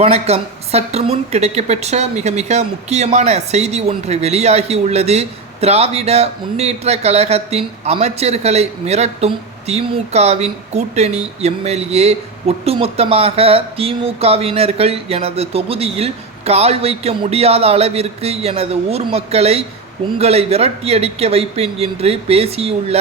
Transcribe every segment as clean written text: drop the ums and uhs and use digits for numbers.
வணக்கம். சற்று முன் கிடைக்கப்பெற்ற மிக முக்கியமான செய்தி ஒன்று வெளியாகி உள்ளது. திராவிட முன்னேற்ற கழகத்தின் அமைச்சர்களை மிரட்டும் திமுகவின் கூட்டணி எம்எல்ஏ. ஒட்டுமொத்தமாக திமுகவினர்கள் எனது தொகுதியில் கால் வைக்க முடியாத அளவிற்கு எனது ஊர் மக்களை உங்களை விரட்டியடிக்க வைப்பேன் என்று பேசியுள்ள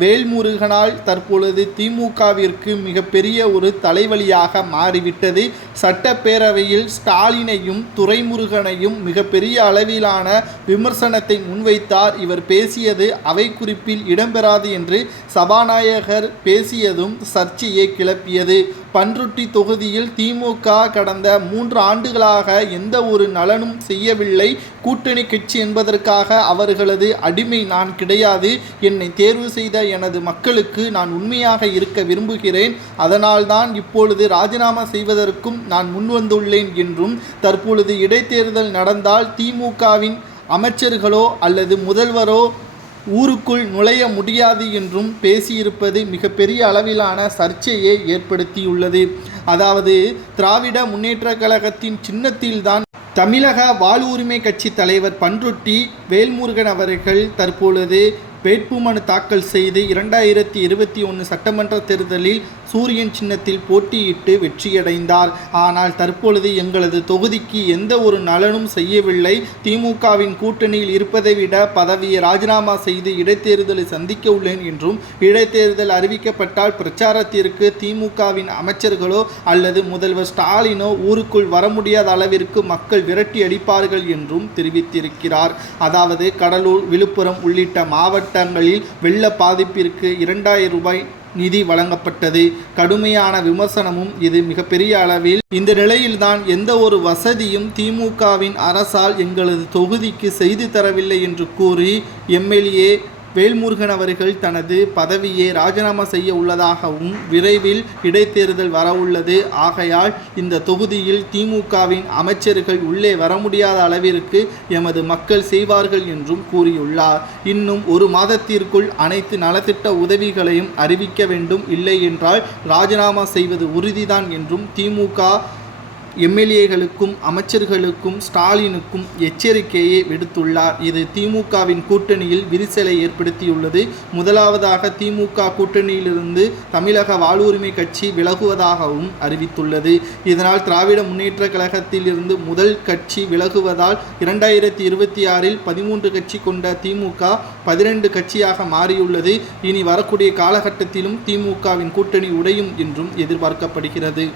வேல்முருகனால் தற்பொழுது திமுகவிற்கு மிகப்பெரிய ஒரு தலைவலியாக மாறிவிட்டது. சட்டப்பேரவையில் ஸ்டாலினையும் துரைமுருகனையும் மிகப்பெரிய அளவிலான விமர்சனத்தை முன்வைத்தார். இவர் பேசியது அவை குறிப்பில் இடம்பெறாது என்று சபாநாயகர் பேசியதும் சர்ச்சையை கிளப்பியது. பண்ருட்டி தொகுதியில் திமுக கடந்த 3 ஆண்டுகளாக எந்த ஒரு நலனும் செய்யவில்லை. கூட்டணி கட்சி என்பதற்காக அவர்களது அடிமை நான் கிடையாது. என்னை தேர்வு செய்த எனது மக்களுக்கு நான் உண்மையாக இருக்க விரும்புகிறேன். அதனால்தான் இப்பொழுது ராஜினாமா செய்வதற்கும் நான் முன்வந்துள்ளேன் என்றும், தற்பொழுது இடைத்தேர்தல் நடந்தால் திமுகவின் அமைச்சர்களோ அல்லது முதல்வரோ ஊருக்குள் நுழைய முடியாது என்றும் பேசியிருப்பது மிகப்பெரிய அளவிலான சர்ச்சையை ஏற்படுத்தியுள்ளது. அதாவது திராவிட முன்னேற்ற கழகத்தின் சின்னத்தில்தான் தமிழக வாழ்வுரிமை கட்சி தலைவர் பண்ருட்டி வேல்முருகன் அவர்கள் தற்பொழுது வேட்புமனு தாக்கல் செய்து 2021 சட்டமன்ற தேர்தலில் சூரியன் சின்னத்தில் போட்டியிட்டு வெற்றியடைந்தார். ஆனால் தற்பொழுது எங்களது தொகுதிக்கு எந்த ஒரு நலனும் செய்யவில்லை. திமுகவின் கூட்டணியில் இருப்பதை விட பதவியை ராஜினாமா செய்து இடைத்தேர்தலை சந்திக்க உள்ளேன் என்றும், இடைத்தேர்தல் அறிவிக்கப்பட்டால் பிரச்சாரத்திற்கு திமுகவின் அமைச்சர்களோ அல்லது முதல்வர் ஸ்டாலினோ ஊருக்குள் வர முடியாத அளவிற்கு மக்கள் விரட்டி அடிப்பார்கள் என்றும் தெரிவித்திருக்கிறார். அதாவது கடலூர், விழுப்புரம் உள்ளிட்ட மாவட்டங்களில் வெள்ள பாதிப்பிற்கு 2000 ரூபாய் நிதி வழங்கப்பட்டது. கடுமையான விமர்சனமும் இது மிகப்பெரிய அளவில். இந்த நிலையில்தான் எந்த ஒரு வசதியும் திமுகவின் அரசால் எங்களது தொகுதிக்கு செய்து தரவில்லை என்று கூறி எம்எல்ஏ வேல்முருகன் அவர்கள் தனது பதவியை ராஜினாமா செய்ய உள்ளதாகவும், விரைவில் இடைத்தேர்தல் வரவுள்ளது, ஆகையால் இந்த தொகுதியில் திமுகவின் அமைச்சர்கள் உள்ளே வர முடியாத அளவிற்கு எமது மக்கள் செய்வார்கள் என்றும் கூறியுள்ளார். இன்னும் 1 மாதத்திற்குள் அனைத்து நலத்திட்ட உதவிகளையும் அறிவிக்க வேண்டும், இல்லை என்றால் ராஜினாமா செய்வது உறுதிதான் என்றும் திமுக எம்எல்ஏகளுக்கும் அமைச்சர்களுக்கும் ஸ்டாலினுக்கும் எச்சரிக்கையை விடுத்துள்ளார். இது திமுகவின் கூட்டணியில் விரிசலை ஏற்படுத்தியுள்ளது. முதலாவதாக திமுக கூட்டணியிலிருந்து தமிழக வாழ்வுரிமை கட்சி விலகுவதாகவும் அறிவித்துள்ளது. இதனால் திராவிட முன்னேற்ற கழகத்தில் இருந்து முதல் கட்சி விலகுவதால் 2026இல் 13 கட்சி கொண்ட திமுக 12 கட்சியாக மாறியுள்ளது. இனி வரக்கூடிய காலகட்டத்திலும் திமுகவின் கூட்டணி உடையும் என்றும் எதிர்பார்க்கப்படுகிறது.